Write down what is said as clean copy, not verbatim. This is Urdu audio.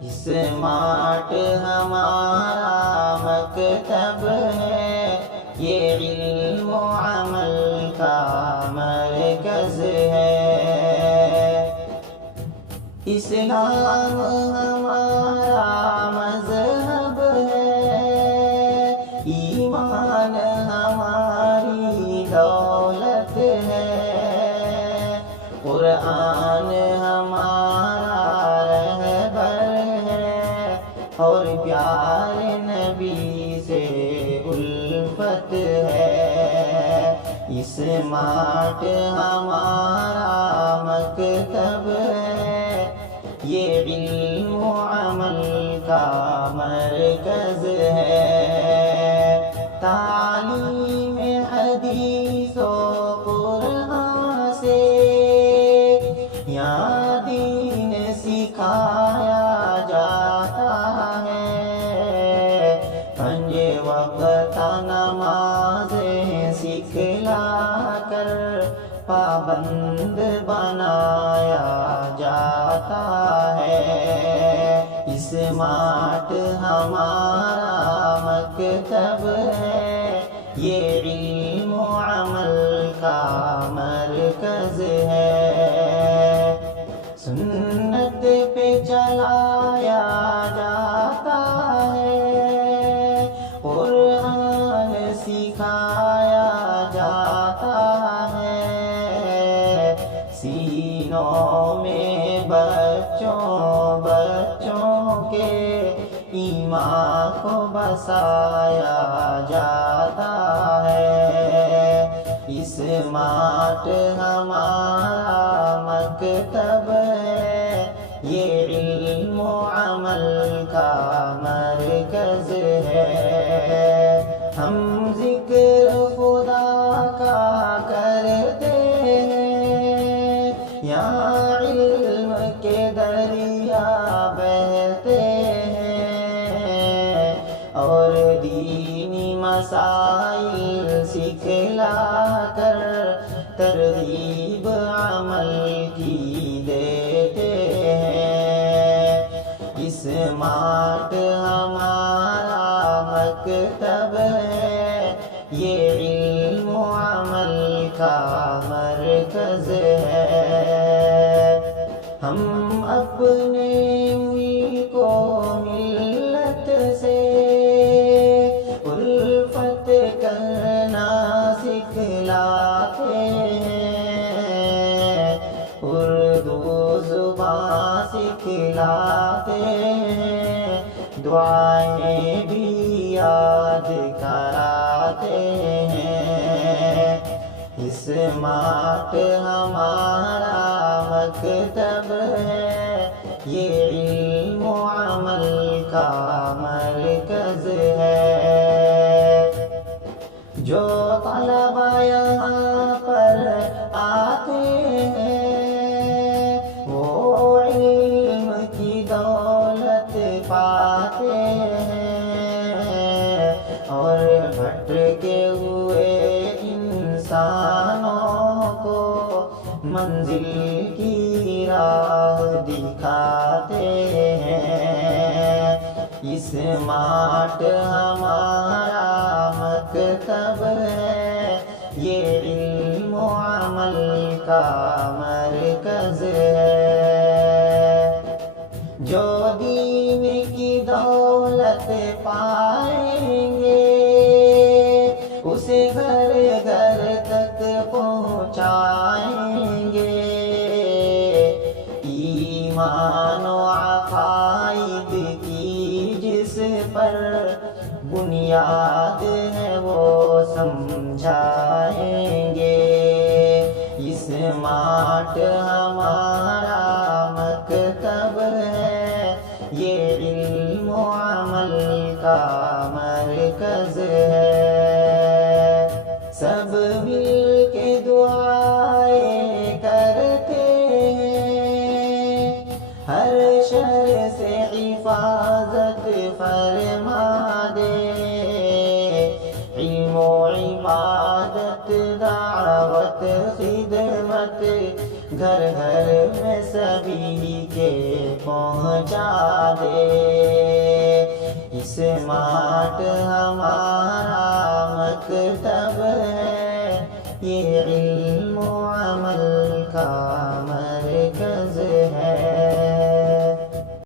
اسمارٹ ہمارا مکتب ہے، یہ علم و عمل کا مرکز ہے۔ اسلام ہمارا مذہب ہے، ایمان ہماری دولت ہے، قرآن ہمارا رہبر ہے، اور پیارے نبی سے الفت ہے۔ اسمارٹ ہمارا مکتب ہے، یہ علم و عمل کا مرکز ہے۔ تعلیم حدیث و قرآن سے یہاں دین سکھایا جاتا ہے، 5 وقت نمازیں سکھلا کر پابند بنایا جاتا ہے۔ اسمارٹ ہمارا مکتب ہے، یہ علم و عمل کا مرکز ہے۔ سنت پہ چلایا جاتا ہے، قرآن سکھایا جاتا ہے، سینوں میں بچوں کے ایمان کو بسایا جاتا ہے۔ اسمارٹ ہمارا مکتب ہے، یہ علم و عمل کا مرکز ہے۔ ہم ذکر خدا کا کرتے ہیں، یہاں علم کے دریا بہتے ہیں، اور دینی مسائل سکھلا کر ترغیب عمل کی دیتے ہیں۔ اسمارٹ ہمارا مکتب ہے، یہ علم و عمل کا مرکز ہے۔ ہم اپنے ملک و ملت سے الفت کرنا سکھلاتے ہیں، اردو زبان سکھلاتے ہیں، دعائیں بھی یاد کراتے ہیں۔ اسمارٹ ہمارا مکتب ہے، یہ علم و عمل کا مرکز ہے۔ جو طلبہ یہاں پر آتے ہیں، وہ علم کی دولت پاتے ہیں، اور بھٹکے ہوئے انسانوں کو منزل کی راہ دکھاتے ہیں۔ اسمارٹ ہمارا مکتب ہے، یہ علم و عمل کا مرکز ہے۔ جو دین کی دولت پائیں گے، اسے گھر گھر تک پہنچائیں گے۔ ایمان و عقائد کی جس پر بنیاد ہے وہ سمجھائیں گے۔ اسمارٹ ہمارا مکتب ہے، یہ علم و عمل کا مرکز ہے۔ سب مل کے دعائیں کرتے ہیں، ہر شر سے حفاظت فرما دے، علم و عبادت دعوت خدمت گھر گھر میں سبھی کے پہنچا دے۔ اسمارٹ ہمارا مکتب ہے، یہ علم و عمل کا مرکز